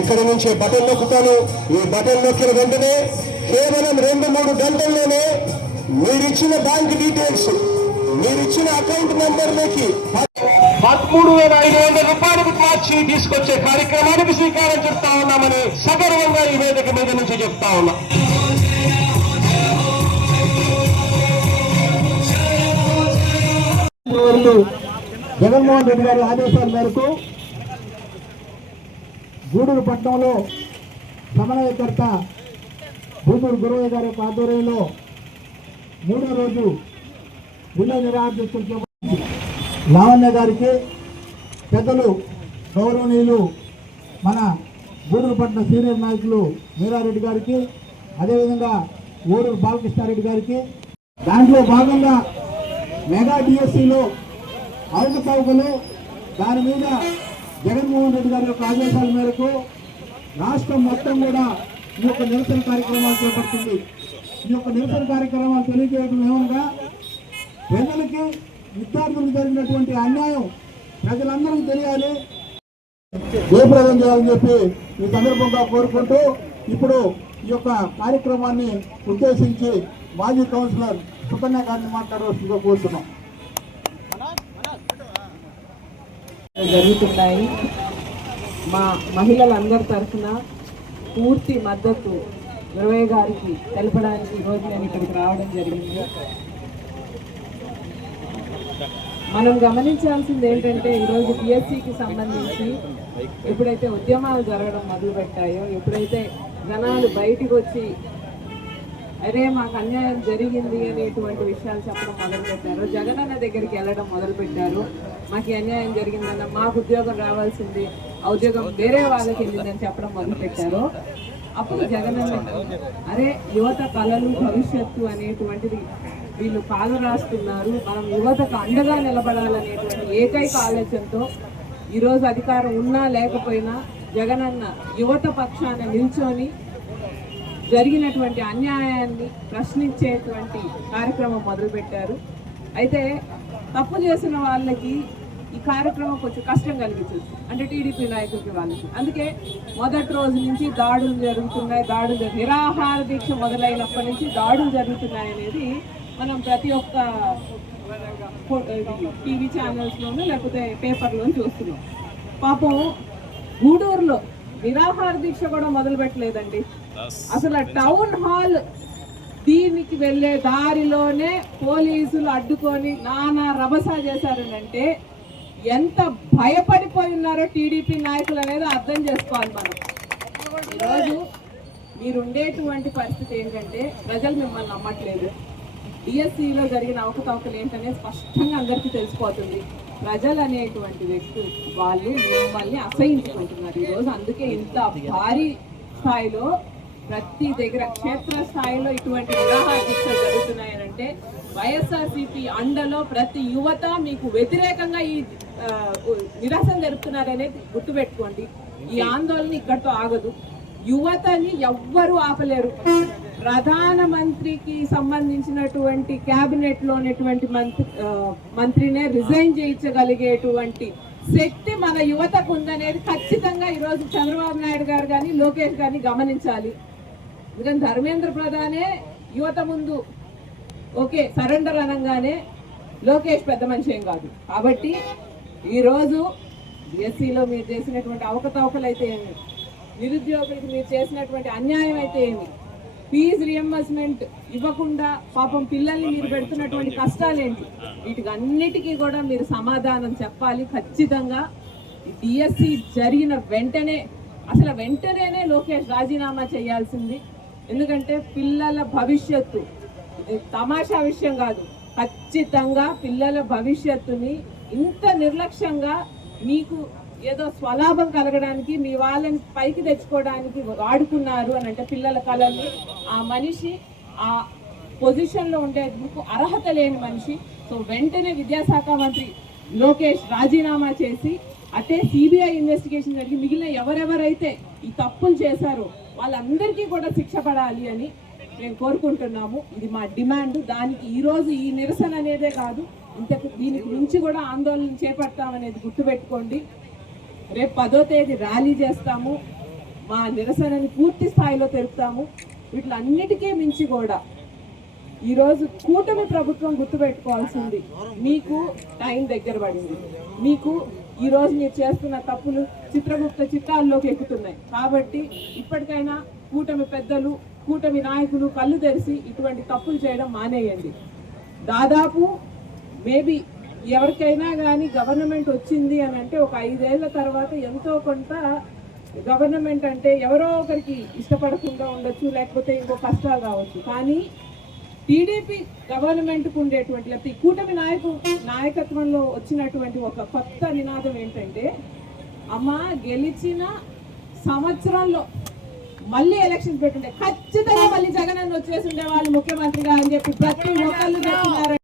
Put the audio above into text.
ఇక్కడ నుంచి బటన్ నొక్కుతాను. ఈ బటన్ నొక్కిన వెంటనే కేవలం 2-3 గంటల్లోనే మీరిచ్చిన బ్యాంక్ డీటెయిల్స్, మీరిచ్చిన అకౌంట్ నెంబర్లోకి 13,500 రూపాయలకు మార్చి తీసుకొచ్చే కార్యక్రమానికి శ్రీకారం చుడతా ఉన్నామని సగర్వంగా ఈ వేదిక మీద నుంచి చెప్తా ఉన్నా. జగన్మోహన్ రెడ్డి గారి ఆదేశాల మేరకు గూడూరు పట్టణంలో సమన్వయకర్త గూడూరు గురవయ్య గారి ఆధ్వర్యంలో 3వ రోజు వినయ నిరాహార లావణ్య గారికి, పెద్దలు గౌరవనీయులు మన గూడూరు పట్టణ సీనియర్ నాయకులు వీరారెడ్డి గారికి, అదేవిధంగా ఊరూరు బాలకృష్ణారెడ్డి గారికి, దాంట్లో భాగంగా మెగా డిఎస్సిలో అవకతవకలు, దాని మీద జగన్మోహన్ రెడ్డి గారి యొక్క ఆదేశాల మేరకు రాష్ట్రం మొత్తం కూడా ఈ యొక్క నిరసన కార్యక్రమాలు చేపడుతుంది. ఈ యొక్క నిరసన కార్యక్రమాలు తెలియజేయడం ఏమనగా ప్రజలకి, విద్యార్థులకు జరిగినటువంటి అన్యాయం ప్రజలందరికీ తెలియాలి, జయప్రదం చేయాలని చెప్పి ఈ సందర్భంగా కోరుకుంటూ ఇప్పుడు ఈ యొక్క కార్యక్రమాన్ని ఉద్దేశించి మాజీ కౌన్సిలర్ సుకన్య గారిని మాట్లాడవలసిందిగా కోరుతున్నాం. జరుగుతున్నాయి. మా మహిళలందరి తరఫున పూర్తి మద్దతు గురవయ్య గారికి తెలపడానికి ఈరోజు నేను ఇక్కడికి రావడం జరిగింది. మనం గమనించాల్సింది ఏంటంటే ఈరోజు పిఎస్సికి సంబంధించి ఎప్పుడైతే ఉద్యమాలు జరగడం మొదలుపెట్టాయో, ఎప్పుడైతే జనాలు బయటికి వచ్చి అరే మాకు అన్యాయం జరిగింది అనేటువంటి విషయాలు చెప్పడం మొదలుపెట్టారు, జగనన్న దగ్గరికి వెళ్ళడం మొదలుపెట్టారు, మాకు అన్యాయం జరిగిందన్న, మాకు ఉద్యోగం రావాల్సింది, ఆ ఉద్యోగం వేరే వాళ్ళకి వెళ్ళిందని చెప్పడం మొదలుపెట్టారు. అప్పుడు జగనన్న అరే యువత కళలు భవిష్యత్తు అనేటువంటిది వీళ్ళు పాలు రాస్తున్నారు, మనం యువతకు అండగా నిలబడాలనేటువంటి ఏకైక ఆలోచనతో ఈరోజు అధికారం ఉన్నా లేకపోయినా జగనన్న యువత పక్షాన నిల్చొని జరిగినటువంటి అన్యాయాన్ని ప్రశ్నించేటువంటి కార్యక్రమం మొదలుపెట్టారు. అయితే తప్పు చేసిన వాళ్ళకి ఈ కార్యక్రమం కొంచెం కష్టం కలిగించవచ్చు, అంటే టీడీపీ నాయకులకి వాళ్ళకి. అందుకే మొదటి రోజు నుంచి దాడులు జరుగుతున్నాయి, నిరాహార దీక్ష మొదలైనప్పటి నుంచి దాడులు జరుగుతున్నాయి అనేది మనం ప్రతి ఒక్క టీవీ ఛానల్స్లోనూ లేకపోతే పేపర్లోనూ చూస్తున్నాం. పాపం గూడూరులో నిరాహార దీక్ష కూడా మొదలు పెట్టలేదండి. అసలు టౌన్ హాల్ దీనికి వెళ్ళే దారిలోనే పోలీసులు అడ్డుకొని నానా రభస చేశారనంటే ఎంత భయపడిపోయి ఉన్నారో టీడీపీ నాయకులు అనేది అర్థం చేసుకోవాలి మనం. ఈరోజు మీరు ఉండేటువంటి పరిస్థితి ఏంటంటే ప్రజలు మిమ్మల్ని నమ్మట్లేదు. డిఎస్సిలో జరిగిన అవకతవకలు ఏంటనే స్పష్టంగా అందరికీ తెలిసిపోతుంది. ప్రజలు అనేటువంటి వ్యక్తి వాళ్ళు మిమ్మల్ని అసహించుకుంటున్నారు ఈరోజు. అందుకే ఇంత భారీ స్థాయిలో ప్రతి దగ్గర క్షేత్ర స్థాయిలో ఇటువంటి నిరాహార దీక్షలు జరుగుతున్నాయనంటే వైఎస్ఆర్సీపీ అండలో ప్రతి యువత మీకు వ్యతిరేకంగా ఈ నిరసన జరుపుతున్నారనేది గుర్తుపెట్టుకోండి. ఈ ఆందోళన ఇక్కడితో ఆగదు. యువతని ఎవ్వరూ ఆపలేరు. ప్రధానమంత్రికి సంబంధించినటువంటి క్యాబినెట్ లో ఉన్నటువంటి మంత్రినే రిజైన్ చేయించగలిగేటువంటి శక్తి మన యువతకు ఉందనేది ఖచ్చితంగా ఈరోజు చంద్రబాబు నాయుడు గారు కానీ లోకేష్ గారిని గమనించాలి. ఎందుకంటే ధర్మేంద్ర ప్రధానే యువత ముందు ఓకే సరెండర్ అనగానే లోకేష్ పెద్ద మనిషి ఏం కాదు. కాబట్టి ఈరోజు బిఎస్సిలో మీరు చేసినటువంటి అవకతవకలు అయితే ఏమి, నిరుద్యోగులకు మీరు చేసినటువంటి అన్యాయం అయితే ఏమి, ఫీజు రియంబర్స్మెంట్ ఇవ్వకుండా పాపం పిల్లల్ని మీరు పెడుతున్నటువంటి కష్టాలేంటి, వీటికి అన్నిటికీ కూడా మీరు సమాధానం చెప్పాలి ఖచ్చితంగా. డిఎస్సి జరిగిన వెంటనే అసలు వెంటనే లోకేష్ రాజీనామా చేయాల్సింది. ఎందుకంటే పిల్లల భవిష్యత్తు తమాషా విషయం కాదు. ఖచ్చితంగా పిల్లల భవిష్యత్తుని ఇంత నిర్లక్ష్యంగా మీకు ఏదో స్వలాభం కలగడానికి మీ వాళ్ళని పైకి తెచ్చుకోవడానికి వాడుకున్నారు అని అంటే పిల్లల కళల్ని, ఆ మనిషి ఆ పొజిషన్లో ఉండేందుకు అర్హత లేని మనిషి. సో వెంటనే విద్యాశాఖ మంత్రి లోకేష్ రాజీనామా చేసి అటే సిబిఐ ఇన్వెస్టిగేషన్ జరిగి మిగిలిన ఎవరెవరైతే ఈ తప్పులు చేశారో వాళ్ళందరికీ కూడా శిక్ష పడాలి అని మేము కోరుకుంటున్నాము. ఇది మా డిమాండ్. దానికి ఈరోజు ఈ నిరసన అనేదే కాదు, ఇంతకు దీనికి మించి కూడా ఆందోళన చేపడతామనేది గుర్తుపెట్టుకోండి. రేపు 10వ తేదీ ర్యాలీ చేస్తాము. మా నిరసనని పూర్తి స్థాయిలో తెలుపుతాము. వీటిలన్నిటికీ మించి కూడా ఈరోజు కూటమి ప్రభుత్వం గుర్తుపెట్టుకోవాల్సింది, మీకు టైం దగ్గర పడింది. మీకు ఈరోజు మీరు చేస్తున్న తప్పులు చిత్రగుప్త చిత్రాల్లోకి ఎక్కుతున్నాయి. కాబట్టి ఇప్పటికైనా కూటమి పెద్దలు, కూటమి నాయకులు కళ్ళు తెరిచి ఇటువంటి తప్పులు చేయడం మానేయండి. దాదాపు మేబీ ఎవరికైనా కానీ గవర్నమెంట్ వచ్చింది అని అంటే ఒక 5 ఏళ్ల తర్వాత ఎంతో కొంత గవర్నమెంట్ అంటే ఎవరో ఒకరికి ఇష్టపడకుండా ఉండొచ్చు, లేకపోతే ఇంకో కష్టాలు రావచ్చు. కానీ టీడీపీ గవర్నమెంట్కు ఉండేటువంటి లేకపోతే కూటమి నాయకత్వంలో వచ్చినటువంటి ఒక కొత్త నినాదం ఏంటంటే, అమ్మ గెలిచిన సంవత్సరంలో మళ్ళీ ఎలక్షన్స్ పెట్టుంటే ఖచ్చితంగా మళ్ళీ జగన్ అన్న వచ్చేసి ఉండేవాళ్ళు ముఖ్యమంత్రిగా అని చెప్పి ప్రతి ఒక్కళ్ళు చెప్తున్నారు.